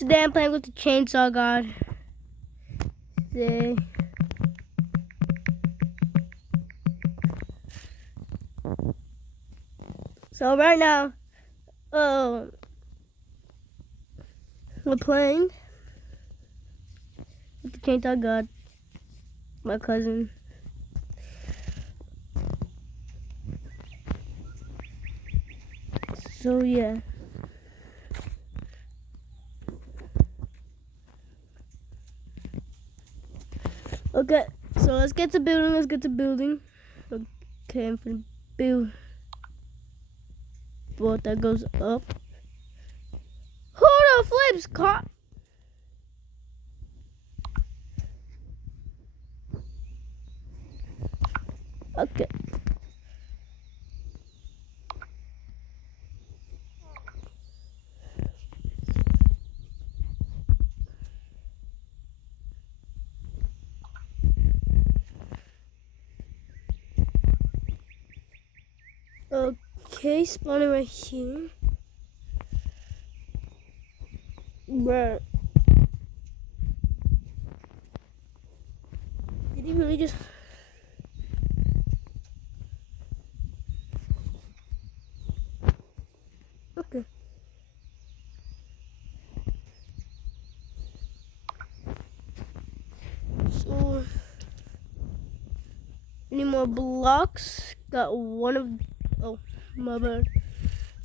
Today I'm playing with the Chainsaw God. Today. So right now, we're playing with the Chainsaw God, my cousin. So yeah. Okay, so let's get to building. Okay, I'm gonna build boat that goes up. Hold on, flips, caught. Okay. Okay, spawning right here. Bruh. Did he really just... Okay. So... Any more blocks? Got one of... Oh, my bad.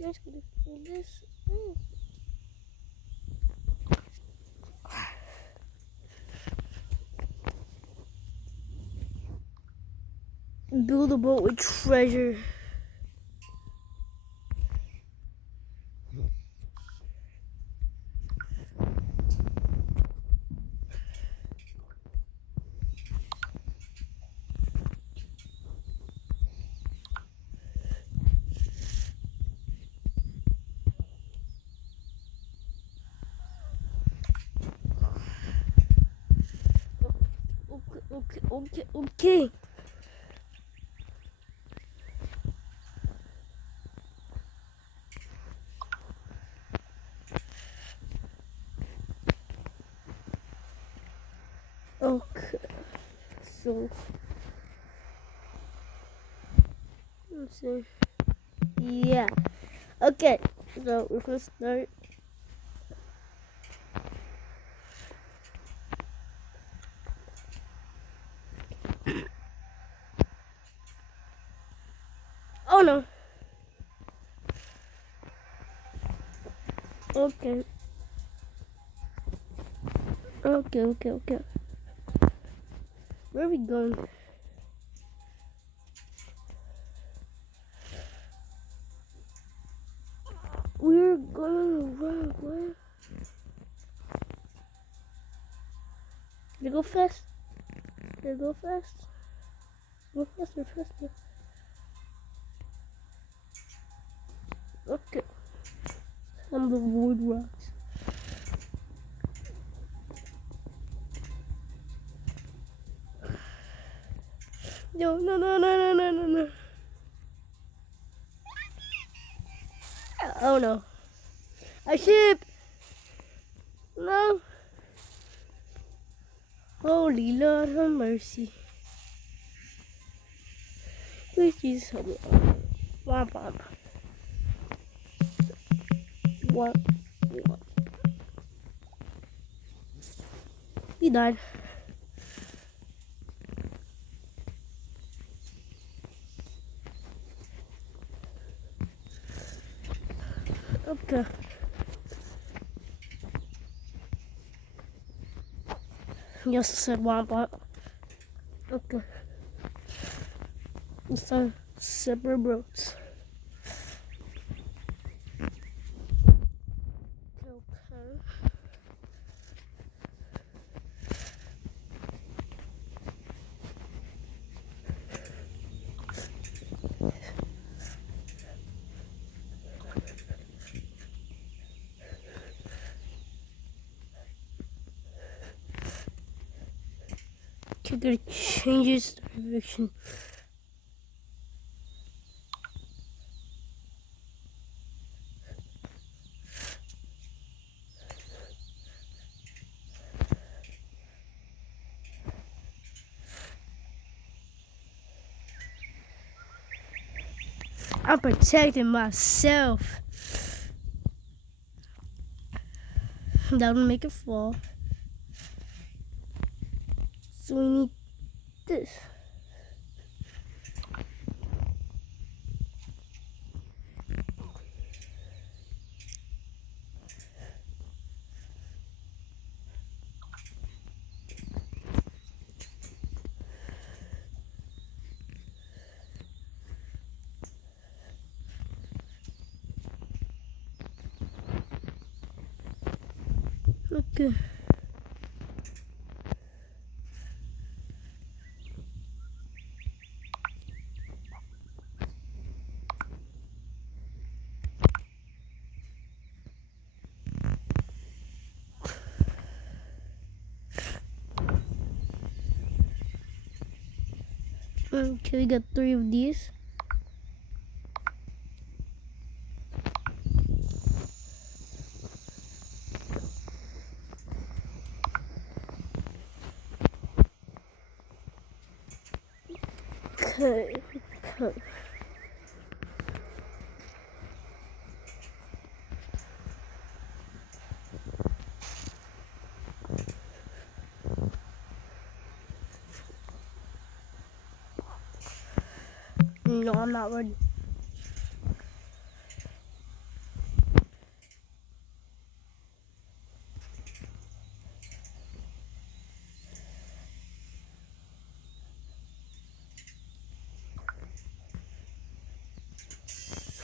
Let's get this. Build a boat with treasure. Okay. Okay. So let's see. Yeah. Okay. So we're gonna start. Oh no. Okay. Okay. Where are we going? We're going around. Where? They go fast. They go fast. Go faster. Okay. I'm the wood rocks. No. Oh no. A ship! No. Holy Lord have mercy. Please Jesus help me. Womp womp. What? He died. Okay. Yes, I said womp womp. Okay. Let's separate boats. Okay. Okay, gotta change its direction. I'm protecting myself. That would make it fall. So we need this. Okay. Okay, we got 3 of these. Okay. No, I'm not ready.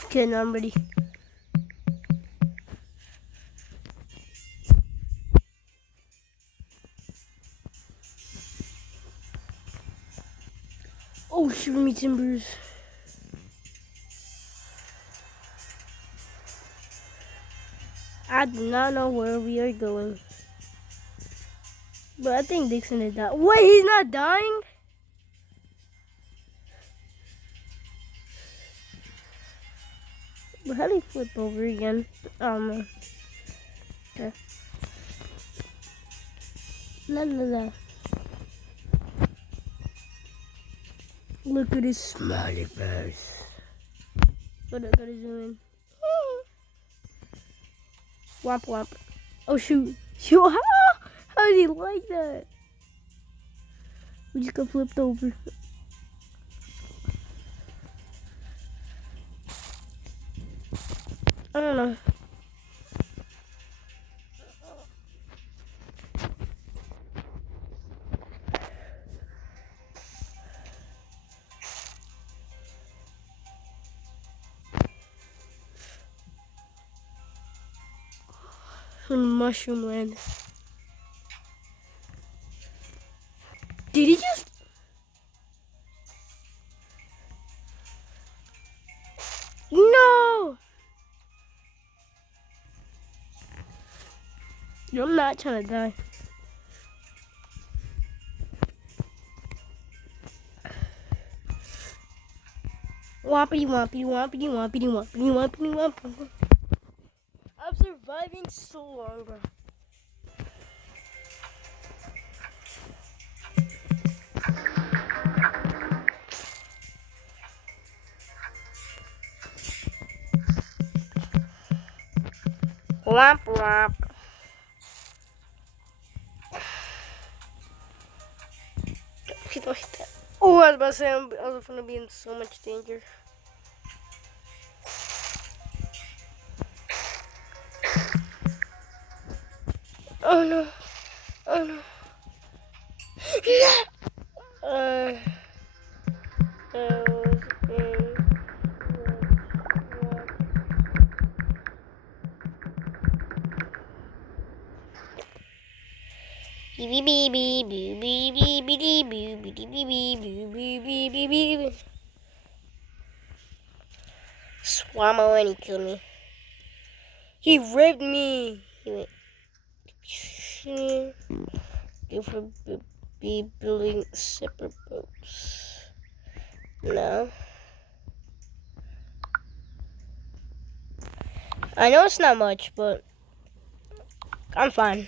Okay, now I'm ready. Oh, shiver me timbers. I do not know where we are going. But I think Dixon is dying. Wait, he's not dying? But how do you flip over again? Okay. La. Look at his smiley face. Gotta zoom in. Womp womp. Oh shoot. Shoot. How did he like that? We just got flipped over. I don't know. Mushroom land. Did he just? No! I'm not trying to die. Wompity wompity wompity wompity wompity wompity wompity. I'm surviving so long, bro. Womp womp. People hit that. Oh, I was about to say I was gonna be in so much danger. Oh no. Oh no. No! Swammo and he killed me. He ripped me. He went. You for be building separate boats. No. I know it's not much, but I'm fine.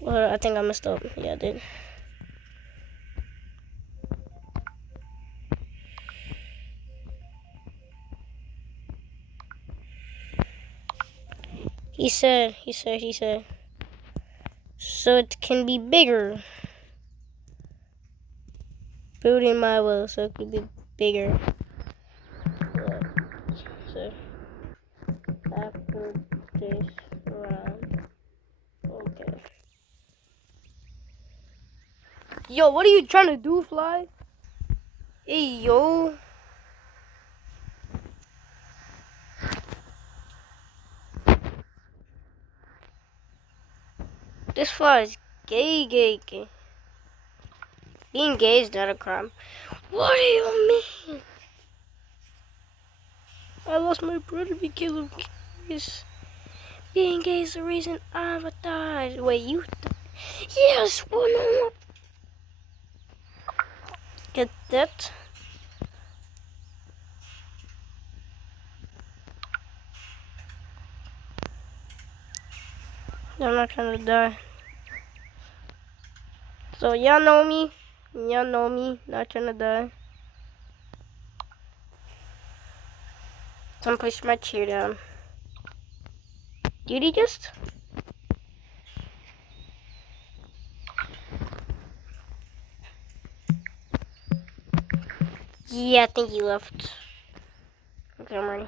Well, I think I messed up. Yeah, I did. He said. So it can be bigger. Building my will so it could be bigger. So after this round. Okay. Yo, what are you trying to do, Fly? Hey, yo. This Fly is gay. Being gay is not a crime. What do you mean? I lost my brother because of gays. Being gay is the reason I died. Wait, you? Yes, one more. Get that? I'm not trying to die. So y'all know me. Not trying to die. Someone pushed my chair down. Did he just? Yeah, I think he left. Okay, I'm ready.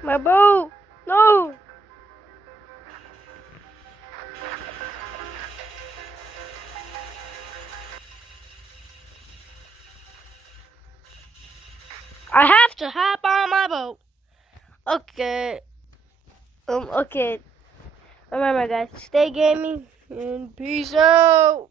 My boat! No! I have to hop on my boat. Okay. Okay. Remember, guys, stay gaming and peace out.